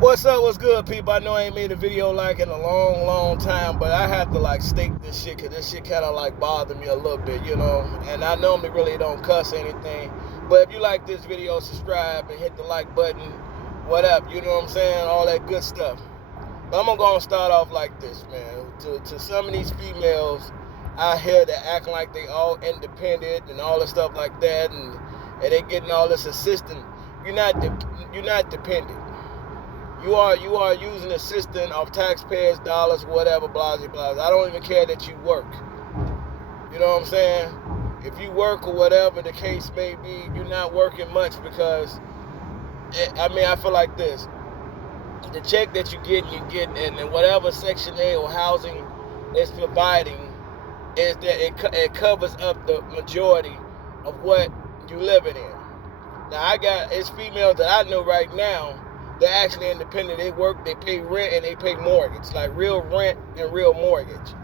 What's up? What's good, people? I know I ain't made a video like in a long time, but I had to like stake this shit because this shit kind of like bothered me a little bit, you know. And I normally really don't cuss or anything, but if you like this video, subscribe and hit the like button. What up? You know what I'm saying? All that good stuff. But I'm gonna start off like this, man. To some of these females out here that acting like they all independent and all this stuff like that, and they getting all this assistance. You're not dependent. You are using the system of taxpayers' dollars, whatever, blah blah. I don't even care that you work. You know what I'm saying? If you work or whatever the case may be, you're not working much because I feel like this: the check that you get, and whatever Section 8 or housing is providing is that it covers up the majority of what you living in. Now it's females that I know right now. They're actually independent. They work, they pay rent, and they pay mortgage, like real rent and real mortgage.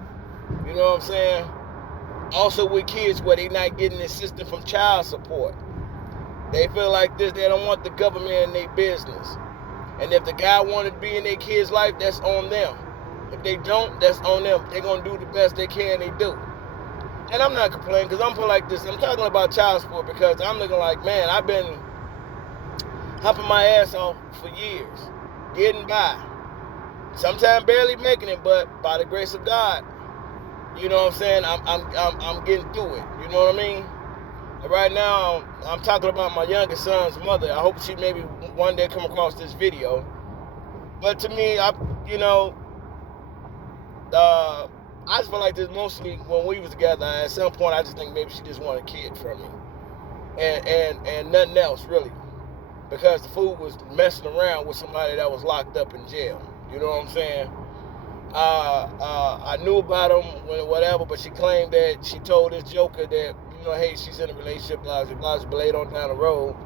You know what I'm saying? Also with kids where they not getting assistance from child support. They feel like this. They don't want the government in their business. And if the guy wanted to be in their kid's life, that's on them. If they don't, that's on them. They're gonna do the best they can. They do. And I'm not complaining because I'm feeling like this. I'm talking about child support because I'm looking like, man, I've been humping my ass off for years, getting by. Sometimes barely making it, but by the grace of God, you know what I'm saying? I'm getting through it. You know what I mean? And right now, I'm talking about my youngest son's mother. I hope she maybe one day come across this video. But to me, you know, I just feel like this mostly when we was together. At some point, I just think maybe she just wanted a kid from me, and nothing else really, because the fool was messing around with somebody that was locked up in jail. You know what I'm saying? I knew about him when whatever, but she claimed that she told this joker that, you know, hey, she's in a relationship, blah, blah, blah, but later on down the road,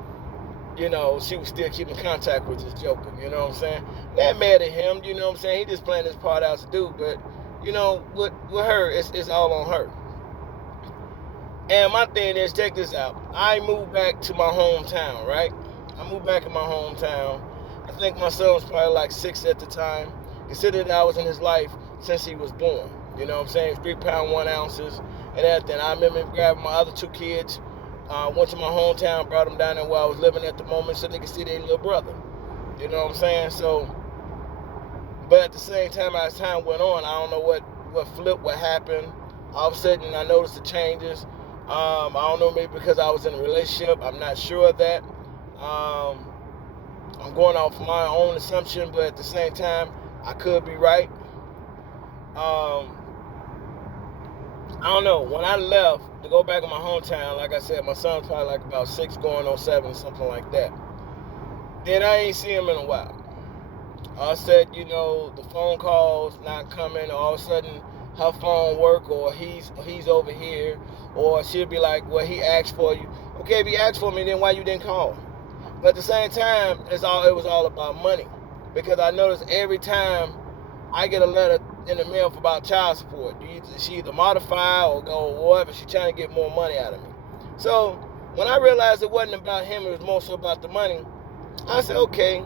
you know, she was still keeping contact with this joker. You know what I'm saying? Not mad at him, you know what I'm saying? He just playing his part out to do, but, you know, with her, it's all on her. And my thing is, check this out. I moved back to my hometown, right? I moved back in my hometown. I think my son was probably like 6 at the time. Considered that I was in his life since he was born. You know what I'm saying? 3 pound 1 ounces and everything. I remember grabbing my other 2 kids, went to my hometown, brought them down there where I was living at the moment so they could see their little brother. You know what I'm saying? So, but at the same time, as time went on, I don't know what flipped, what happened. All of a sudden, I noticed the changes. I don't know, maybe because I was in a relationship. I'm not sure of that. I'm going off my own assumption, but at the same time, I could be right. I don't know. When I left to go back to my hometown, like I said, my son's probably like about 6 going on 7, something like that. Then I ain't seen him in a while. I said, you know, the phone calls not coming. All of a sudden, her phone work, or he's over here, or she'll be like, well, he asked for you. Okay, if he asked for me, then why you didn't call? But at the same time, it was all about money, because I noticed every time I get a letter in the mail about child support, she either modify or go whatever. She's trying to get more money out of me. So when I realized it wasn't about him, it was more so about the money, I said, okay.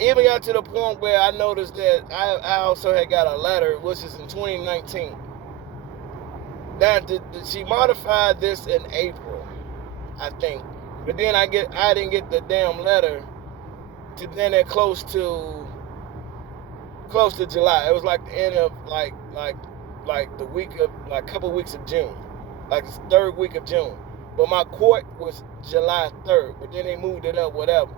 Even got to the point where I noticed that I also had got a letter, which is in 2019. That she modified this in April, I think. But then I didn't get the damn letter to then at close to July. It was like the end of like the week of like couple weeks of June, like the 3rd week of June. But my court was July 3rd. But then they moved it up, whatever.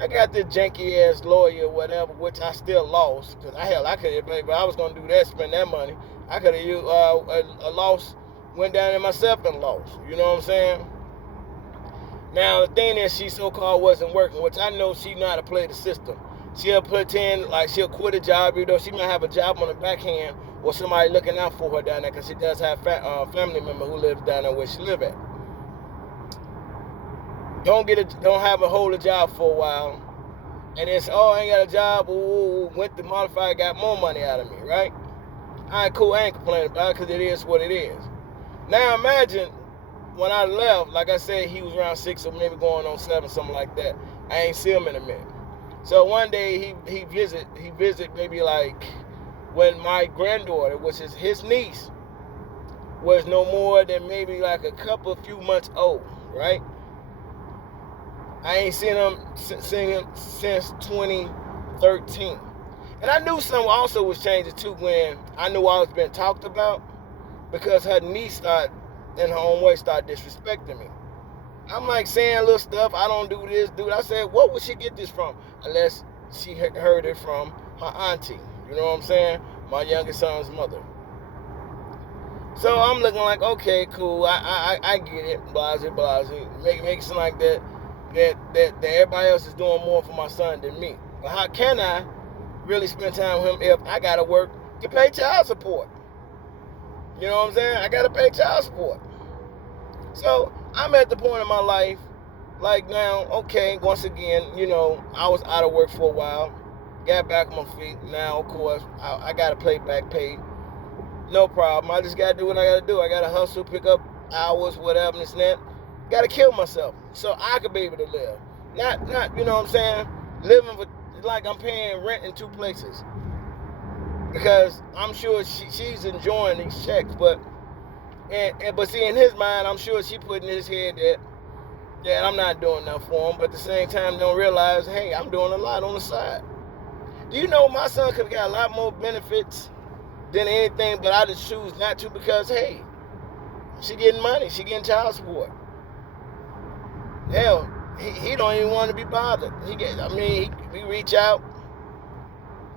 I got this janky ass lawyer, whatever, which I still lost. Cause I could have, if I was gonna do that, spend that money, I could have used a loss, went down there myself and lost. You know what I'm saying? Now the thing that she so-called wasn't working, which I know she know how to play the system. She'll pretend like she'll quit a job, even though she might have a job on the backhand or somebody looking out for her down there, because she does have family member who lives down there where she live at. Don't have a hold a job for a while, and then say, oh, I ain't got a job. Ooh, went to modify, got more money out of me, right? All right, cool. I ain't complaining about it because it is what it is. Now imagine when I left, like I said, he was around 6 or maybe going on 7, something like that. I ain't see him in a minute. So one day he visit maybe like when my granddaughter, which is his niece, was no more than maybe like a few months old, right? I ain't seen him since 2013. And I knew something also was changing too when I knew I was being talked about, because her niece started, in her own way, started disrespecting me. I'm like saying little stuff. I don't do this, dude. I said, what would she get this from? Unless she heard it from her auntie. You know what I'm saying? My youngest son's mother. So I'm looking like, okay, cool. I get it. Blase. Make it seem like that everybody else is doing more for my son than me. But how can I really spend time with him if I gotta work to pay child support? You know what I'm saying? I gotta pay child support. So I'm at the point in my life, like now, okay, once again, I was out of work for a while, got back on my feet. Now, of course, I gotta play back paid. No problem. I just gotta do what I gotta do. I gotta hustle, pick up hours, whatever, this and that. Gotta kill myself so I could be able to live. Not, you know what I'm saying? Living for, like I'm paying rent in two places. Because I'm sure she's enjoying these checks, but see, in his mind, I'm sure she put in his head that I'm not doing enough for him, but at the same time don't realize, hey, I'm doing a lot on the side. Do you know my son could have got a lot more benefits than anything, but I just choose not to because, hey, she getting money, she getting child support. Hell, he don't even want to be bothered. We reach out.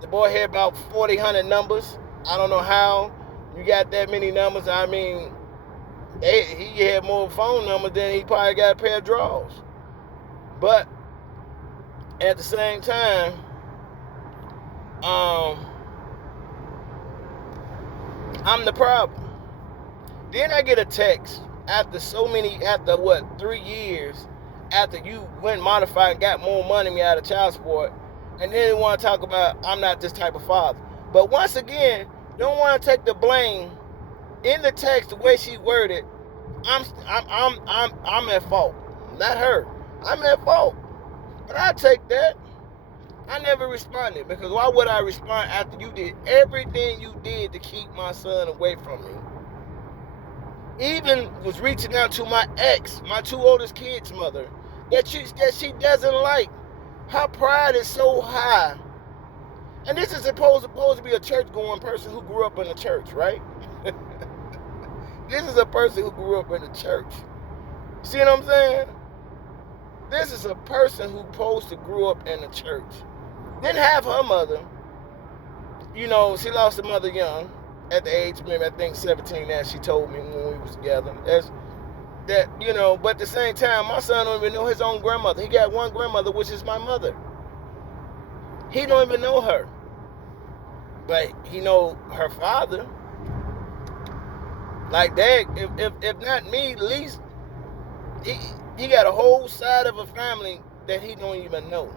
The boy had about 4,000 numbers. I don't know how you got that many numbers. I mean, he had more phone numbers than he probably got a pair of drawers. But at the same time, I'm the problem. Then I get a text after 3 years after you went modified and got more money out of child support, and then they want to talk about I'm not this type of father. But once again, don't want to take the blame in the text the way she worded. I'm at fault, not her. I'm at fault, but I take that. I never responded because why would I respond after you did everything you did to keep my son away from me? Even was reaching out to my ex, my two oldest kids' mother, that she doesn't like. Her pride is so high. And this is supposed to be a church-going person who grew up in a church, right? This is a person who grew up in a church. See what I'm saying? This is a person who supposed to grew up in a church. Didn't have her mother. She lost her mother young. At the age of maybe, I think 17, as she told me when we was together. But at the same time, my son don't even know his own grandmother. He got one grandmother, which is my mother. He don't even know her. But he know her father. Like that, if not me, at least he got a whole side of a family that he don't even know.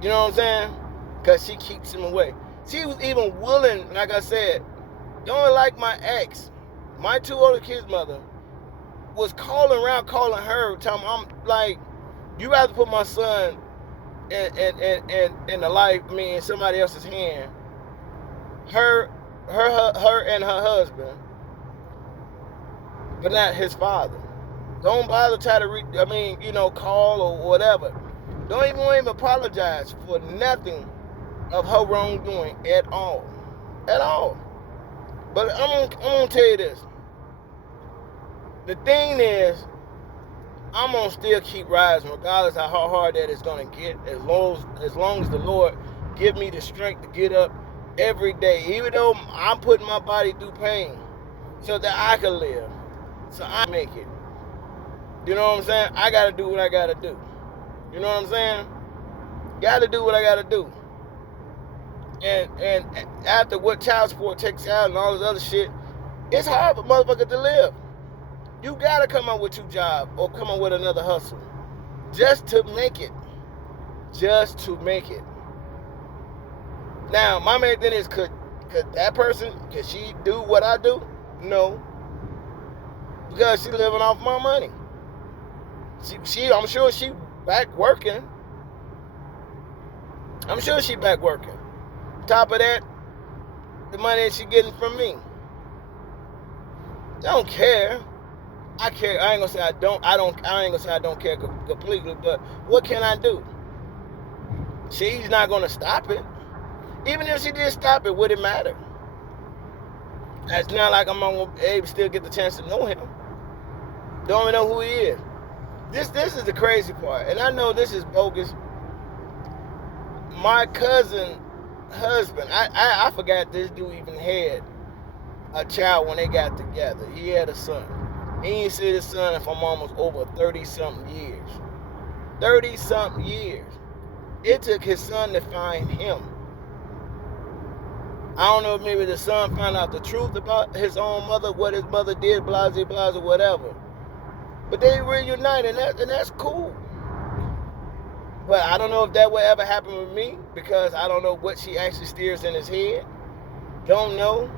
You know what I'm saying? Because she keeps him away. She was even willing, like I said, don't like my ex. My two older kids' mother was calling her, telling me, I'm like, you rather put my son in the life, in somebody else's hand. Her and her husband, but not his father. Don't bother try to call or whatever. Don't even apologize for nothing of her wrongdoing at all. At all. But I'm gonna tell you this. The thing is, I'm gonna still keep rising, regardless of how hard that is gonna get, as long as the Lord give me the strength to get up every day, even though I'm putting my body through pain, so that I can live, so I make it. You know what I'm saying? I gotta do what I gotta do. You know what I'm saying? Gotta do what I gotta do. And after what child support takes out and all this other shit, it's hard for motherfuckers to live. You gotta come up with 2 jobs or come up with another hustle just to make it. Just to make it. Now, my main thing is, could she do what I do? No. Because she living off my money. I'm sure she back working. I'm sure she back working. Top of that, the money that she getting from me. I don't care. I care. I ain't gonna say I don't. I ain't gonna say I don't care completely. But what can I do? She's not gonna stop it. Even if she did stop it, would it matter? It's not like I'm gonna able still get the chance to know him. Don't even know who he is. This is the crazy part, and I know this is bogus. My cousin husband, I forgot this dude even had a child when they got together. He had a son. He ain't seen his son from almost over 30-something years. 30-something years. It took his son to find him. I don't know if maybe the son found out the truth about his own mother, what his mother did, blah, whatever. But they reunited, and that's cool. But I don't know if that will ever happen with me, because I don't know what she actually steers in his head. Don't know.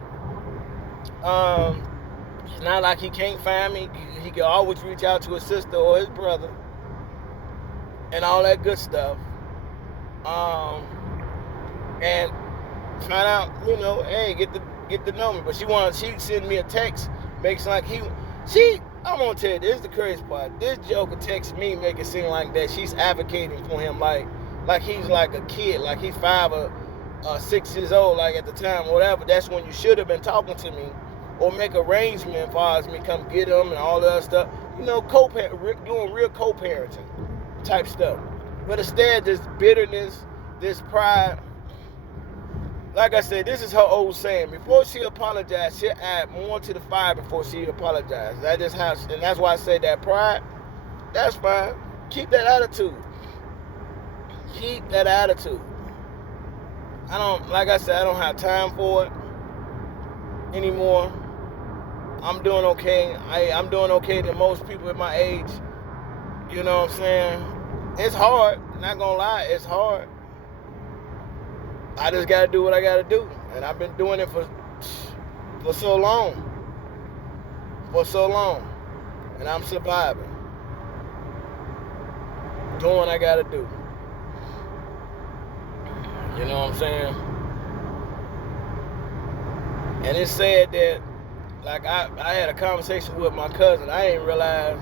It's not like he can't find me. He can always reach out to his sister or his brother and all that good stuff. And find out, hey, get to know me. But she send me a text, makes like I'm gonna tell you, this is the crazy part. This joker texts me, make it seem like that she's advocating for him, like he's like a kid, like he's 5 or 6 years old, like at the time, or whatever. That's when you should have been talking to me, or make arrangement as far as me come get him and all that stuff. Doing real co-parenting type stuff. But instead, this bitterness, this pride. Like I said, this is her old saying. Before she apologized, she'll add more to the fire before she apologizes. And that's why I say that pride, that's fine. Keep that attitude. Keep that attitude. Like I said, I don't have time for it anymore. I'm doing okay. I'm doing okay than most people at my age. You know what I'm saying? It's hard. Not gonna lie, it's hard. I just gotta do what I gotta do, and I've been doing it for so long, and I'm surviving, doing what I gotta do. You know what I'm saying? And it's sad that, like, I had a conversation with my cousin. I didn't realize.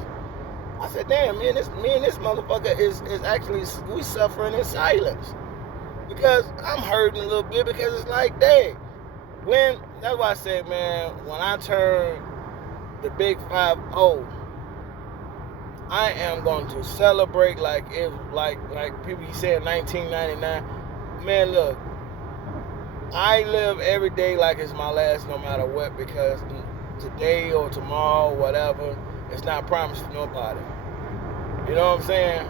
I said, damn, me and this motherfucker is actually, we suffering in silence. Because I'm hurting a little bit, because it's like, dang, that's why I said, man, when I turn the big 5-0, I am going to celebrate like people said 1999. Man, look, I live every day like it's my last, no matter what, because today or tomorrow, whatever, it's not promised to nobody. You know what I'm saying?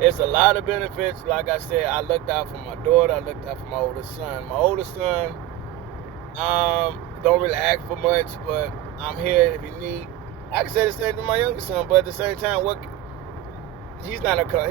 It's a lot of benefits. Like I said, I looked out for my daughter. I looked out for my oldest son. My oldest son don't really act for much, but I'm here if you need. I can say the same to my youngest son, but at the same time, he's not a